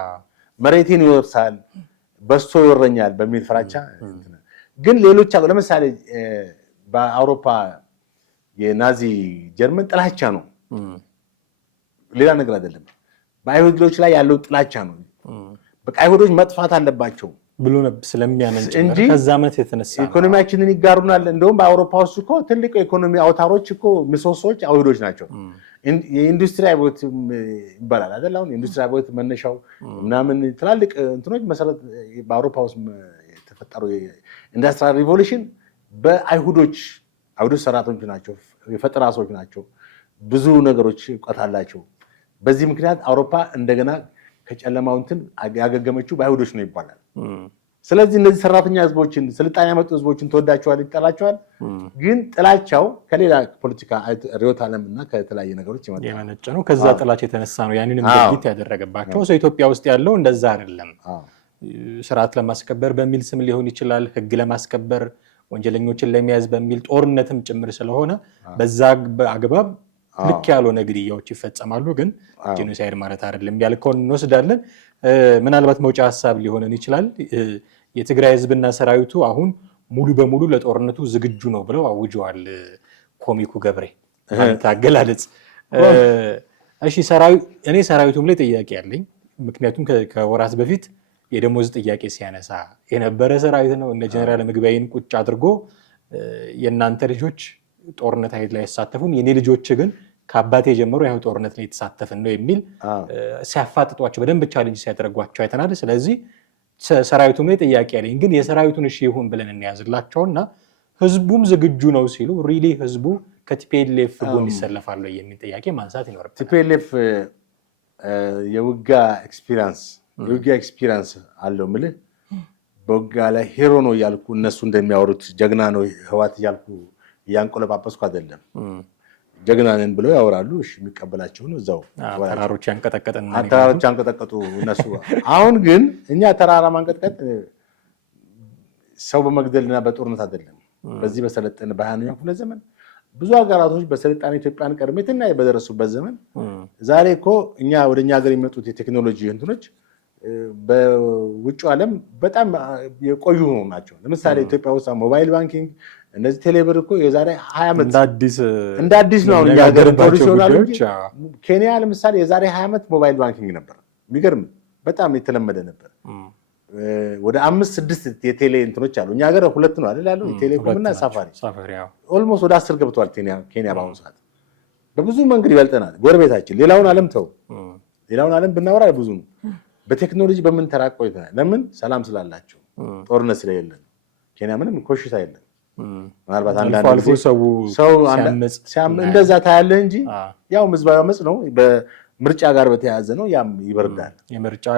መሬቴን ይወርሳል፣ በስቶ ይወረኛል በሚል ፍራቻ። ግን ሌሎች ለምሳሌ በአውሮፓ የናዚ ጀርመን ጥላቻ ነው፣ ሌላ ነገር አይደለም። በአይሁዶች ላይ ያለው ጥላቻ ነው። በቃ አይሁዶች መጥፋት አለባቸው ብሎ ስለሚያምን እንጂ ከዛ ዓመት የተነሳ ኢኮኖሚያችንን ይጋሩናል። እንደውም በአውሮፓ ውስጥ እኮ ትልቅ የኢኮኖሚ አውታሮች እኮ ምሰሶዎች አይሁዶች ናቸው። የኢንዱስትሪ አብዮት ይባላል አይደል? አሁን የኢንዱስትሪ አብዮት መነሻው ምናምን ትላልቅ እንትኖች መሰረት በአውሮፓ ውስጥ የተፈጠሩ ኢንዱስትሪያል ሪቮሉሽን በአይሁዶች ሰራተኞች ናቸው፣ የፈጠራ ሰዎች ናቸው፣ ብዙ ነገሮች እውቀት አላቸው። በዚህ ምክንያት አውሮፓ እንደገና ከጨለማው እንትን ያገገመችው በአይሁዶች ነው ይባላል። ስለዚህ እነዚህ ሰራተኛ ህዝቦችን ስልጣኔ ያመጡ ህዝቦችን ተወዳቸዋል፣ ይጠላቸዋል። ግን ጥላቻው ከሌላ ፖለቲካ ርዕዮተ ዓለምና ከተለያየ ነገሮች የመነጨ ነው። ከዛ ጥላቻ የተነሳ ነው ያንንም ድርጊት ያደረገባቸው። ሰው ኢትዮጵያ ውስጥ ያለው እንደዛ አይደለም። ስርዓት ለማስከበር በሚል ስም ሊሆን ይችላል፣ ህግ ለማስከበር ወንጀለኞችን ለመያዝ በሚል ጦርነትም ጭምር ስለሆነ በዛ አግባብ ልክ ያልሆነ ግድያዎች ይፈጸማሉ። ግን ጄኖሳይድ ማለት አይደለም ያልከውን እንወስዳለን። ምናልባት መውጫ ሀሳብ ሊሆነን ይችላል። የትግራይ ህዝብና ሰራዊቱ አሁን ሙሉ በሙሉ ለጦርነቱ ዝግጁ ነው ብለው አውጀዋል። ኮሚኩ ገብሬ አገላለጽ። እሺ እኔ ሰራዊቱም ላይ ጥያቄ ያለኝ፣ ምክንያቱም ከወራት በፊት የደሞዝ ጥያቄ ሲያነሳ የነበረ ሰራዊት ነው። እነ ጀነራል ምግባይን ቁጭ አድርጎ የእናንተ ልጆች ጦርነት ኃይል ላይ አይሳተፉም፣ የኔ ልጆች ግን ከአባቴ ጀምሮ ያው ጦርነት ላይ የተሳተፍን ነው የሚል ሲያፋጥጧቸው በደንብ ቻሌንጅ ሲያደርጓቸው አይተናል። ስለዚህ ሰራዊቱም ላይ ጥያቄ ያለኝ፣ ግን የሰራዊቱን እሺ ይሁን ብለን እንያዝላቸውና ህዝቡም ዝግጁ ነው ሲሉ ሪሊ ህዝቡ ከቲፒኤልኤፍ ጎን ይሰለፋል የሚል ጥያቄ ማንሳት ይኖርብናል። ቲፒኤልኤፍ የውጋ ኤክስፒሪየንስ አለው ምልህ በውጋ ላይ ሄሮ ነው እያልኩ እነሱ እንደሚያወሩት ጀግና ነው ህዋት እያልኩ እያንቆለጳጰስኩ አይደለም። ጀግና ነን ብለው ያወራሉ። እሺ የሚቀበላቸው ነው። እዛው ተራሮች ያንቀጠቀጡ እነሱ። አሁን ግን እኛ ተራራ ማንቀጥቀጥ ሰው በመግደልና በጦርነት አይደለም። በዚህ በሰለጠነ በ20ኛው ክፍለ ዘመን ብዙ ሀገራቶች በሰለጣኔ ኢትዮጵያን ቀድሜትና በደረሱበት ዘመን ዛሬ እኮ ወደኛ ሀገር የሚመጡት የቴክኖሎጂ እንትኖች በውጭ ዓለም በጣም የቆዩ ናቸው። ለምሳሌ ኢትዮጵያ ውስጥ ሞባይል ባንኪንግ እነዚህ ቴሌብር እኮ የዛሬ 20 ዓመት እንደ አዲስ ነው ሀገር ፖሊሲዮናል። ኬንያ ለምሳሌ የዛሬ 20 ዓመት ሞባይል ባንኪንግ ነበር። የሚገርም በጣም የተለመደ ነበር። ወደ 5-6 የቴሌ እንትኖች አሉ። እኛ ሀገር 2 ነው አይደል ያለው፣ ቴሌኮም እና ሳፋሪ። ኦልሞስት ወደ 10 ገብተዋል ኬንያ በአሁኑ ሰዓት። በብዙ መንገድ ይበልጠናል ጎረቤታችን። ሌላውን ዓለም ብናወራ ብዙ ነው። በቴክኖሎጂ በምን ተራቀው ይተናል። ለምን? ሰላም ስላላቸው፣ ጦርነት ስለሌለን። ኬንያ ምንም ኮሽታ የለም። ምናልባት አንዳንድ ጊዜ ሰው እንደዛ ታያለህ እንጂ ያው ህዝባዊ አመጽ ነው። በምርጫ ጋር በተያያዘ ነው። ያም ይበርዳል።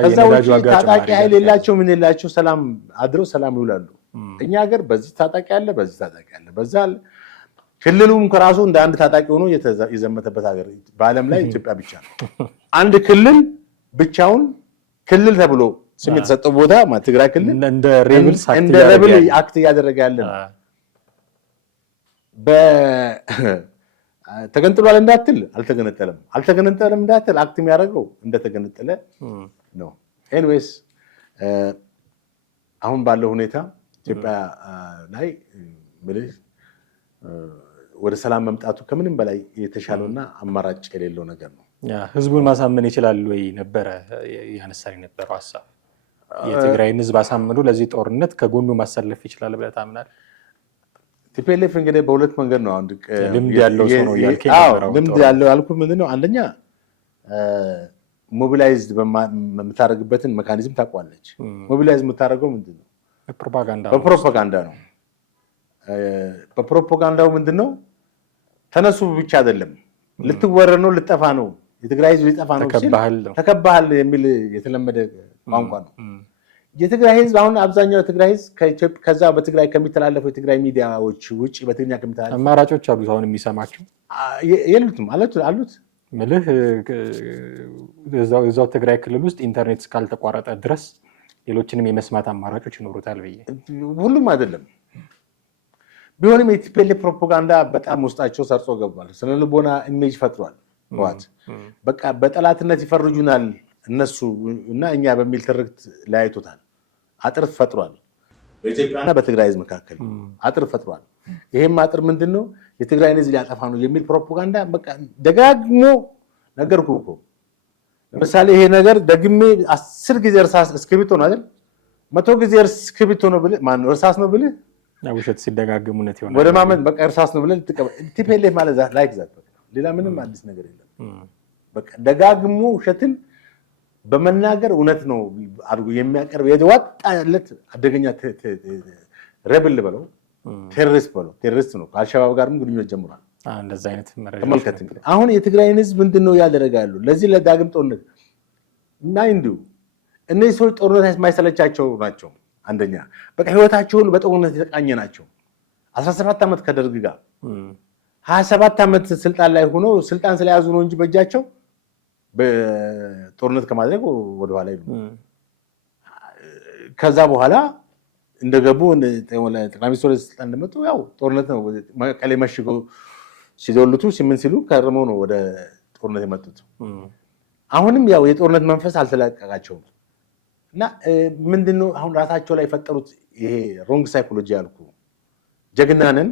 ከዛ ውጭ ታጣቂ ኃይል የላቸው ምን የላቸው፣ ሰላም አድረው ሰላም ይውላሉ። እኛ ሀገር በዚህ ታጣቂ አለ፣ በዚህ ታጣቂ አለ፣ በዛ አለ። ክልሉም ከራሱ እንደ አንድ ታጣቂ ሆኖ የዘመተበት ሀገር በዓለም ላይ ኢትዮጵያ ብቻ ነው። አንድ ክልል ብቻውን ክልል ተብሎ ስም የተሰጠው ቦታ ትግራይ ክልል እንደ ሬብል አክት እያደረገ ያለ ነው። ተገንጥሏል እንዳትል አልተገነጠለም እንዳትል አክት የሚያደርገው እንደተገነጠለ ነው። ኤኒዌይስ አሁን ባለው ሁኔታ ኢትዮጵያ ላይ ወደ ሰላም መምጣቱ ከምንም በላይ የተሻለውና አማራጭ የሌለው ነገር ነው። ህዝቡን ማሳመን ይችላል ወይ ነበረ ያነሳኝ የነበረው ሀሳብ። የትግራይን ህዝብ አሳምኑ ለዚህ ጦርነት ከጎኑ ማሰለፍ ይችላል ብለህ ታምናለህ? ቲፒኤልኤፍ እንግዲህ በሁለት መንገድ ነው። አንድ ልምድ ያለው ሰው ነው ያልከኝ ነበር። ልምድ ያለው ያልኩህ ምንድነው? አንደኛ ሞቢላይዝድ የምታደርግበትን ሜካኒዝም ታውቋለች። ሞቢላይዝ የምታደርገው ምንድነው? በፕሮፓጋንዳ ነው። በፕሮፓጋንዳው ምንድነው? ተነሱ ብቻ አይደለም፣ ልትወረር ነው፣ ልጠፋ ነው፣ የትግራይ ህዝብ ሊጠፋ ነው፣ ተከባሃል የሚል የተለመደ ቋንቋ ነው። የትግራይ ህዝብ አሁን አብዛኛው የትግራይ ህዝብ ከዛ በትግራይ ከሚተላለፈው የትግራይ ሚዲያዎች ውጭ በትግርኛ ከሚተላለፈው አማራጮች አሉት። አሁን የሚሰማቸው የሉትም አሉት ምልህ እዛው ትግራይ ክልል ውስጥ ኢንተርኔት እስካልተቋረጠ ድረስ ሌሎችንም የመስማት አማራጮች ይኖሩታል ብዬ። ሁሉም አይደለም። ቢሆንም የቲፒኤልኤፍ ፕሮፓጋንዳ በጣም ውስጣቸው ሰርጾ ገባል። ስነ ልቦና ኢሜጅ ፈጥሯል። ህወሓት በቃ በጠላትነት ይፈርጁናል እነሱ እና እኛ በሚል ትርክት ለያይቶታል። አጥር ፈጥሯል። በኢትዮጵያና በትግራይ ህዝብ መካከል አጥር ፈጥሯል። ይሄም አጥር ምንድነው? የትግራይን ህዝብ ሊያጠፋ ነው የሚል ፕሮፓጋንዳ በቃ ደጋግሞ ነገርኩህ እኮ። ለምሳሌ ይሄ ነገር ደግሜ 10 ጊዜ እርሳስ እስክሪብቶ ነው አይደል? 100 ጊዜ እስክሪብቶ ነው ብለህ ማነው እርሳስ ነው ብለህ ውሸት ሲደጋገም እውነት ይሆናል ወደ ማመን በቃ እርሳስ ነው ብለህ ቲፒኤልኤፍ ማለት ላይክ ዛት ሌላ ምንም አዲስ ነገር የለም። በቃ ደጋግሞ ውሸትን በመናገር እውነት ነው አድርጎ የሚያቀርብ የወጣለት አደገኛ ረብል በለው ቴሮሪስት በለው ቴሮሪስት ነው። ከአልሸባብ ጋርም ግንኙነት ጀምሯል። እንደዛ አይነት ተመልከት። አሁን የትግራይን ህዝብ ምንድነው ያደረጋሉ? ለዚህ ለዳግም ጦርነት ማይንዱ እነዚህ ሰዎች ጦርነት የማይሰለቻቸው ናቸው። አንደኛ በቃ ህይወታቸውን በጦርነት የተቃኘ ናቸው። 17 ዓመት ከደርግ ጋር 27 ዓመት ስልጣን ላይ ሆኖ ስልጣን ስለያዙ ነው እንጂ በእጃቸው በጦርነት ከማድረግ ወደኋላ ይሉ። ከዛ በኋላ እንደገቡ ጠቅላይ ሚኒስትሩ ስልጣን እንደመጡ ያው ጦርነት ነው። መቀሌ መሽገው ሲዶልቱ ሲምን ሲሉ ከርመው ነው ወደ ጦርነት የመጡት። አሁንም ያው የጦርነት መንፈስ አልተለቀቃቸውም እና ምንድነው አሁን ራሳቸው ላይ የፈጠሩት ይሄ ሮንግ ሳይኮሎጂ ያልኩ ጀግናንን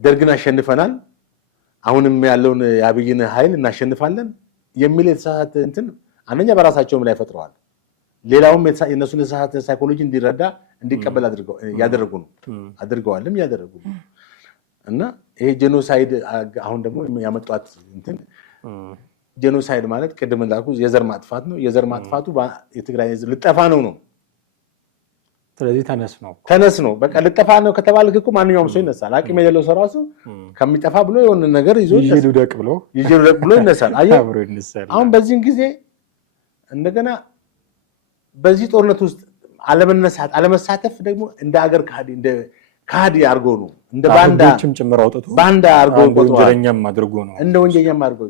ደርግን አሸንፈናል፣ አሁንም ያለውን የአብይን ኃይል እናሸንፋለን የሚል የተሳሳተ እንትን አንደኛ በራሳቸውም ላይ ፈጥረዋል። ሌላውም የነሱን የተሳሳተ ሳይኮሎጂ እንዲረዳ እንዲቀበል ያደረጉ ነው አድርገዋልም ያደረጉ ነው። እና ይሄ ጄኖሳይድ አሁን ደግሞ ያመጣት እንትን ጄኖሳይድ ማለት ቅድም እንዳልኩ የዘር ማጥፋት ነው። የዘር ማጥፋቱ የትግራይ ህዝብ ልጠፋ ነው። ስለዚህ ተነስ ነው በቃ ልጠፋ ነው ከተባልክ እኮ ማንኛውም ሰው ይነሳል። አቅም የሌለው ሰው ራሱ ከሚጠፋ ብሎ የሆነ ነገር ይዞ ይደቅ ብሎ ይነሳል። አሁን በዚህን ጊዜ እንደገና በዚህ ጦርነት ውስጥ አለመሳተፍ ደግሞ እንደ ሀገር ካዲ አድርጎ ነው እንደ ባንዳ አድርጎ ወንጀለኛም አድርጎ ነው እንደ ወንጀለኛም አድርጎ።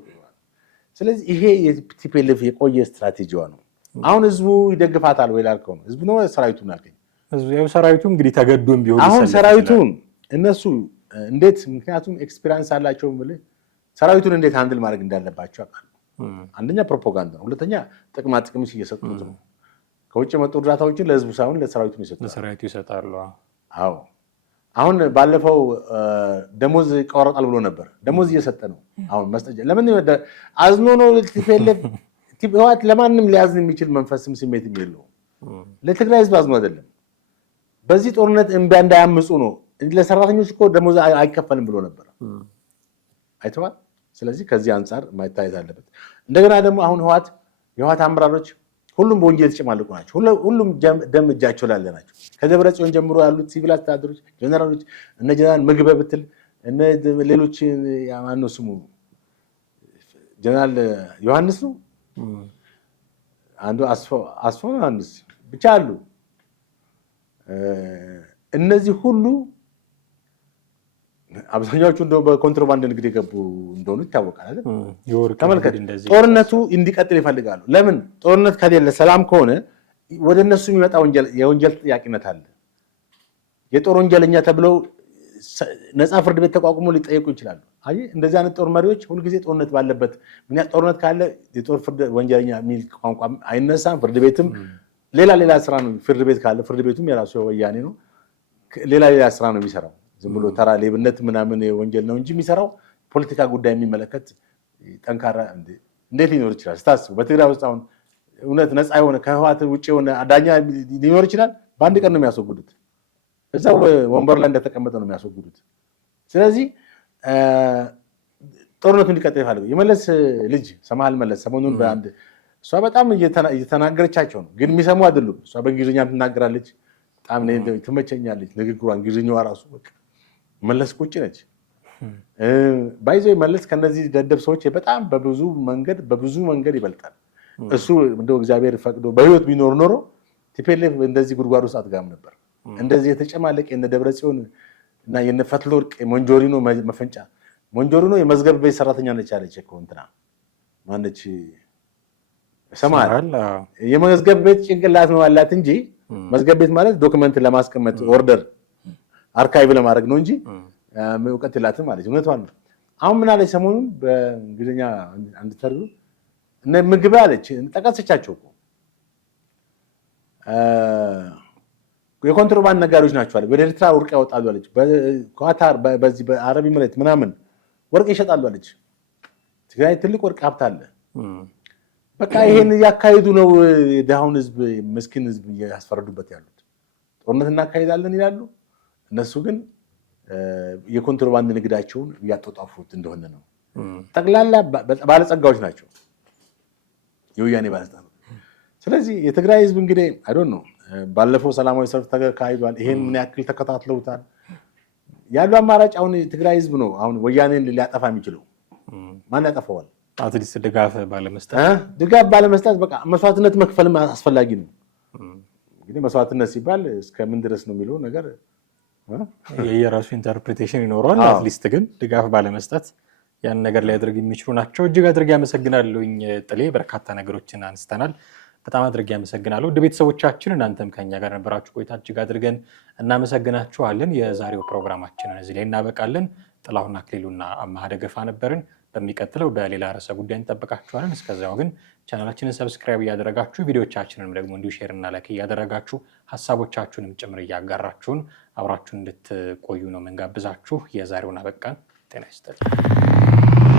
ስለዚህ ይሄ የቲፒኤልኤፍ የቆየ ስትራቴጂዋ ነው። አሁን ህዝቡ ይደግፋታል ወይ ላልከው ነው ህዝቡ ነው ሰራዊቱን አልከኝ። ሰራዊቱ እንግዲህ ተገዶም ቢሆን አሁን ሰራዊቱን እነሱ እንዴት ምክንያቱም ኤክስፒሪየንስ አላቸው ማለት ሰራዊቱን እንዴት ሃንድል ማድረግ እንዳለባቸው አውቃለሁ። አንደኛ ፕሮፓጋንዳ ነው፣ ሁለተኛ ጥቅማ ጥቅምሽ እየሰጡት ነው። ከውጭ የመጡ እርዳታዎችን ለህዝቡ ሳይሆን ለሰራዊቱ ይሰጣሉ። አዎ አሁን ባለፈው ደሞዝ ይቆረጣል ብሎ ነበር። ደሞዝ እየሰጠ ነው አሁን መስጠት። ለምን አዝኖ ነው ቲፒኤልኤፍ ህወሓት ለማንም ሊያዝን የሚችል መንፈስም ስሜትም የለውም። ለትግራይ ህዝብ አዝኖ አይደለም። በዚህ ጦርነት እምቢ እንዳያምፁ ነው። ለሰራተኞች እኮ ደሞዝ አይከፈልም ብሎ ነበር አይተዋል። ስለዚህ ከዚህ አንጻር ማይታየት አለበት። እንደገና ደግሞ አሁን የህወሓት አመራሮች ሁሉም በወንጀል የተጨማለቁ ናቸው። ሁሉም ደም እጃቸው ላይ ናቸው። ከደብረ ጽዮን ጀምሮ ያሉት ሲቪል አስተዳደሮች፣ ጀነራሎች እነ ጀነራል ምግበ ብትል እነ ሌሎች ማነው ስሙ ጀነራል ዮሐንስ ነው አንዱ አስፋው አንዱስ ብቻ አሉ። እነዚህ ሁሉ አብዛኛዎቹ እንደው በኮንትሮባንድ ንግድ የገቡ እንደሆኑ ይታወቃል አይደል? ተመልከት፣ ጦርነቱ እንዲቀጥል ይፈልጋሉ። ለምን? ጦርነት ከሌለ ሰላም ከሆነ ወደ እነሱ የሚመጣ የወንጀል ተጠያቂነት አለ። የጦር ወንጀለኛ ተብለው ነፃ ፍርድ ቤት ተቋቁሞ ሊጠየቁ ይችላሉ። አይ እንደዚህ አይነት ጦር መሪዎች ሁልጊዜ ጦርነት ባለበት ምክንያት ጦርነት ካለ የጦር ፍርድ ወንጀለኛ የሚል ቋንቋ አይነሳም። ፍርድ ቤትም ሌላ ስራ ነው። ፍርድ ቤት ካለ ፍርድ ቤቱም የራሱ ወያኔ ነው። ሌላ ስራ ነው የሚሰራው። ዝም ብሎ ተራ ሌብነት ምናምን ወንጀል ነው እንጂ የሚሰራው ፖለቲካ ጉዳይ የሚመለከት ጠንካራ እንዴት ሊኖር ይችላል? ስታስቡ በትግራይ ውስጥ አሁን እውነት ነፃ የሆነ ከህወሓት ውጭ የሆነ ዳኛ ሊኖር ይችላል? በአንድ ቀን ነው የሚያስወግዱት። እዛው ወንበር ላይ እንደተቀመጠ ነው የሚያስወግዱት። ስለዚህ ጦርነቱ እንዲቀጥል ይፈልጋሉ። የመለስ ልጅ ሰማሃል መለስ ሰሞኑን በአንድ እሷ በጣም እየተናገረቻቸው ነው፣ ግን የሚሰሙ አይደሉም። እሷ በእንግሊዝኛ ትናገራለች። በጣም ትመቸኛለች ንግግሯ። እንግሊዝኛዋ ራሱ በቃ መለስ ቁጭ ነች። ባይዞ መለስ ከነዚህ ደደብ ሰዎች በጣም በብዙ መንገድ ይበልጣል። እሱ እንደው እግዚአብሔር ፈቅዶ በህይወት ቢኖር ኖሮ ቲፒኤልኤፍ እንደዚህ ጉድጓድ ውስጥ አትጋም ነበር። እንደዚህ የተጨማለቀ የነ ደብረ ጽዮን እና የነ ፈትለወርቅ ሞንጆሪኖ መፈንጫ ሞንጆሪኖ የመዝገብ ቤት ሰራተኛ ነች አለች እኮ እንትና ማነች ሰማል የመዝገብ ቤት ጭንቅላት ነው ያላት እንጂ መዝገብ ቤት ማለት ዶክመንት ለማስቀመጥ ኦርደር አርካይቭ ለማድረግ ነው እንጂ እውቀት የላትም ማለት እውነቷን ነው። አሁን ምን አለች ሰሞኑን በእንግሊዝኛ አንድ ተርጉ እነ ምግብ አለች ጠቀሰቻቸው እኮ የኮንትሮባንድ ነጋዴዎች ናቸው አለ። ወደ ኤርትራ ወርቅ ያወጣሉ አለች። በኳታር በዚህ በአረብ ኤሚሬት ምናምን ወርቅ ይሸጣሉ አለች። ትግራይ ትልቅ ወርቅ ሀብት አለ። በቃ ይሄን እያካሄዱ ነው የድሃውን ህዝብ ምስኪን ህዝብ እያስፈረዱበት ያሉት። ጦርነት እናካሄዳለን ይላሉ። እነሱ ግን የኮንትሮባንድ ንግዳቸውን እያጧጧፉት እንደሆነ ነው። ጠቅላላ ባለጸጋዎች ናቸው የወያኔ ባለስልጣናት። ስለዚህ የትግራይ ህዝብ እንግዲህ አይ ዶንት ኖ ባለፈው ሰላማዊ ሰልፍ ተካሂዷል። ይሄን ምን ያክል ተከታትለውታል? ያሉ አማራጭ አሁን የትግራይ ህዝብ ነው አሁን ወያኔን ሊያጠፋ የሚችለው። ማን ያጠፋዋል? አትሊስት ድጋፍ ባለመስጠት በቃ መስዋዕትነት መክፈልም አስፈላጊ ነው። እንግዲህ መስዋዕትነት ሲባል እስከምን ድረስ ነው የሚለው ነገር የራሱ ኢንተርፕሪቴሽን ይኖረዋል። አትሊስት ግን ድጋፍ ባለመስጠት ያን ነገር ሊያደርግ የሚችሉ ናቸው። እጅግ አድርጌ አመሰግናለሁኝ ጥሌ። በርካታ ነገሮችን አንስተናል። በጣም አድርጌ አመሰግናለሁ። ውድ ቤተሰቦቻችን እናንተም ከኛ ጋር ነበራችሁ ቆይታ እጅግ አድርገን እናመሰግናችኋለን። የዛሬው ፕሮግራማችንን እዚህ ላይ እናበቃለን። ጥላሁን አክሊሉና አማሃ ደገፋ ነበርን። በሚቀጥለው በሌላ ርዕሰ ጉዳይ እንጠብቃችኋለን። እስከዚያው ግን ቻናላችንን ሰብስክራይብ እያደረጋችሁ ቪዲዮቻችንን ደግሞ እንዲሁ ሼር እና ላይክ እያደረጋችሁ ሀሳቦቻችሁንም ጭምር እያጋራችሁን አብራችሁን እንድትቆዩ ነው መንጋብዛችሁ። የዛሬውን አበቃን። ጤና ይስጥልኝ።